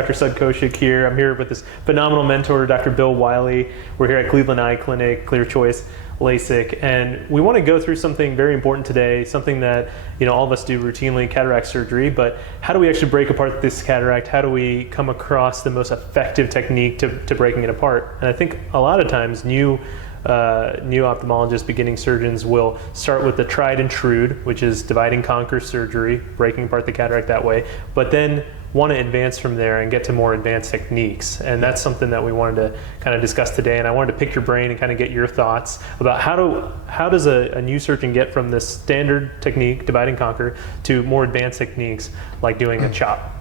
Dr. Sud Koshik here. I'm here with this phenomenal mentor, Dr. Bill Wiley. We're here at Cleveland Eye Clinic, Clear Choice LASIK, and we want to go through something very important today, something that all of us do routinely, cataract surgery, but how do we actually break apart this cataract? How do we come across the most effective technique to breaking it apart? And I think a lot of times new ophthalmologists, beginning surgeons will start with the tried and true, which is divide and conquer surgery, breaking apart the cataract that way, but then want to advance from there and get to more advanced techniques. And that's something that we wanted to kind of discuss today. And I wanted to pick your brain and kind of get your thoughts about how does a new surgeon get from this standard technique, divide and conquer, to more advanced techniques like doing a chop?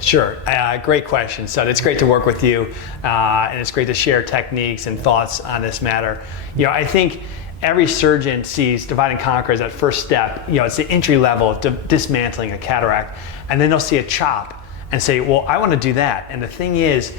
Sure, great question. So it's great to work with you, and it's great to share techniques and thoughts on this matter. I think every surgeon sees divide and conquer as that first step. It's the entry level of dismantling a cataract, and then they'll see a chop and say, well, I want to do that. And the thing is,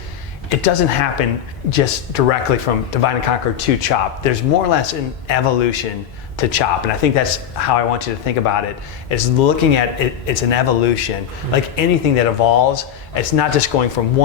it doesn't happen just directly from divide and conquer to chop. There's more or less an evolution to chop, and I think that's how I want you to think about it, is looking at it, it's an evolution. Like anything that evolves, it's not just going from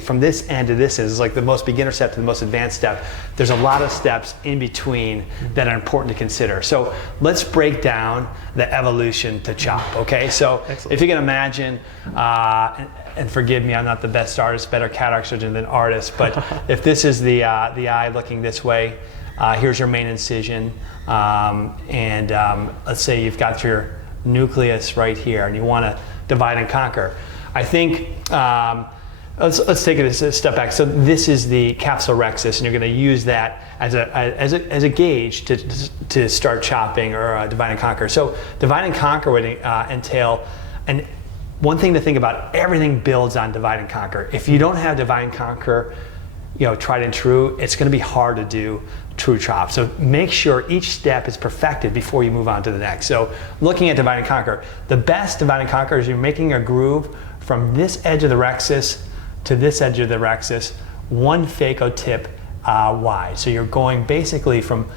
from this end to this end. It's like the most beginner step to the most advanced step. There's a lot of steps in between that are important to consider. So let's break down the evolution to chop, okay? So Excellent. If you can imagine, and forgive me, I'm not the best artist, better cataract surgeon than artist, but if this is the eye looking this way, here's your main incision, and let's say you've got your nucleus right here and you want to divide and conquer. I think, let's take it a step back. So this is the capsule rhexis, and you're going to use that as a gauge to start chopping or divide and conquer. So divide and conquer would entail, and one thing to think about, everything builds on divide and conquer. If you don't have divide and conquer, tried and true, it's going to be hard to do true chop. So make sure each step is perfected before you move on to the next. So looking at divide and conquer, the best divide and conquer is you're making a groove from this edge of the rhexis to this edge of the rhexis, one phaco tip wide. So you're going basically from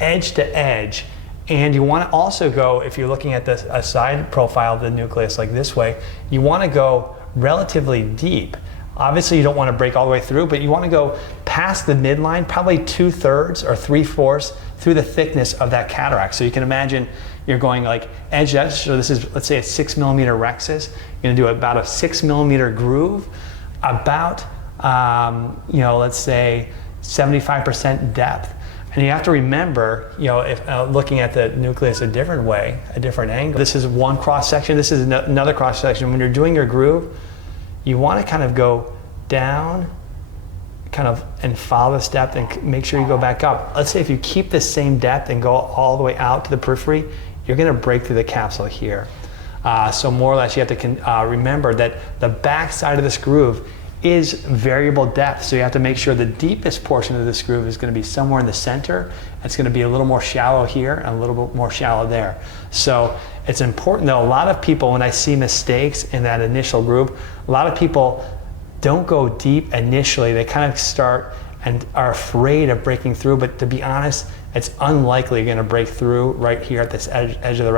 edge to edge, and you want to also go, if you're looking at a side profile of the nucleus like this way, you want to go relatively deep. Obviously, you don't want to break all the way through, but you want to go past the midline, probably 2/3 or 3/4 through the thickness of that cataract. So you can imagine you're going like edge to edge. So this is, let's say, a 6mm rhexis. You're going to do about a 6mm groove, about let's say 75% depth. And you have to remember, if looking at the nucleus a different way, a different angle. This is one cross section. This is another cross section. When you're doing your groove, you want to kind of go down, and follow the step and make sure you go back up. Let's say if you keep the same depth and go all the way out to the periphery, you're going to break through the capsule here. So more or less you have to remember that the back side of this groove is variable depth. So you have to make sure the deepest portion of this groove is going to be somewhere in the center. It's going to be a little more shallow here and a little bit more shallow there. So it's important though, a lot of people, when I see mistakes in that initial groove, a lot of people don't go deep initially. They kind of start and are afraid of breaking through, but to be honest, it's unlikely you're going to break through right here at this edge of the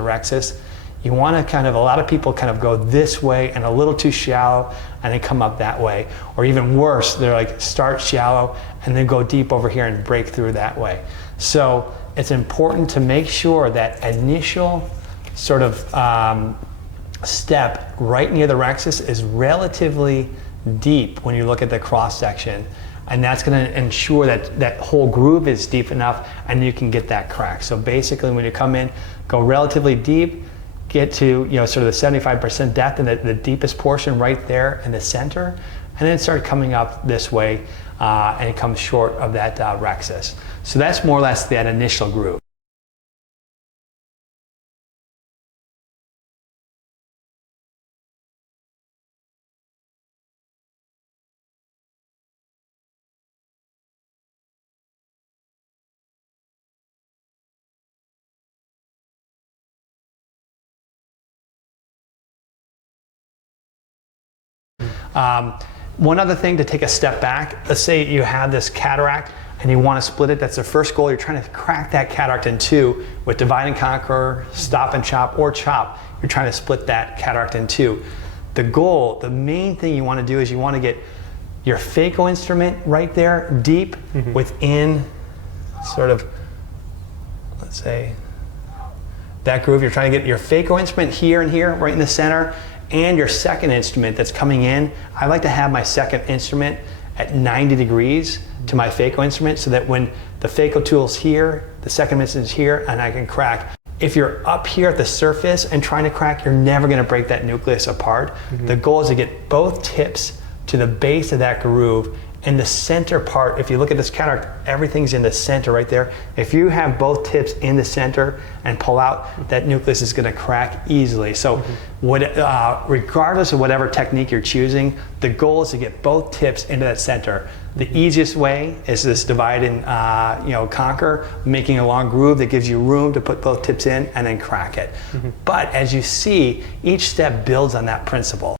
rhexis. You want to a lot of people kind of go this way and a little too shallow and then come up that way. Or even worse, they're like start shallow and then go deep over here and break through that way. So it's important to make sure that initial sort of step right near the rhexis is relatively deep when you look at the cross section. And that's going to ensure that that whole groove is deep enough and you can get that crack. So basically when you come in, go relatively deep, get to sort of the 75% depth and the deepest portion right there in the center, and then start coming up this way and it comes short of that rhexis. So that's more or less that initial groove. One other thing, to take a step back, let's say you have this cataract and you want to split it. That's the first goal. You're trying to crack that cataract in two with divide and conquer, stop and chop, or chop. You're trying to split that cataract in two. The goal, the main thing you want to do is you want to get your phaco instrument right there, deep within sort of, let's say, that groove. You're trying to get your phaco instrument here and here, right in the center, and your second instrument that's coming in. I like to have my second instrument at 90 degrees to my phaco instrument so that when the phaco tool's here, the second instrument's here, and I can crack. If you're up here at the surface and trying to crack, you're never going to break that nucleus apart. The goal is to get both tips to the base of that groove, and the center part, if you look at this cataract, everything's in the center right there. If you have both tips in the center and pull out, that nucleus is going to crack easily. So regardless of whatever technique you're choosing, the goal is to get both tips into that center. The easiest way is this divide and conquer, making a long groove that gives you room to put both tips in and then crack it. But as you see, each step builds on that principle.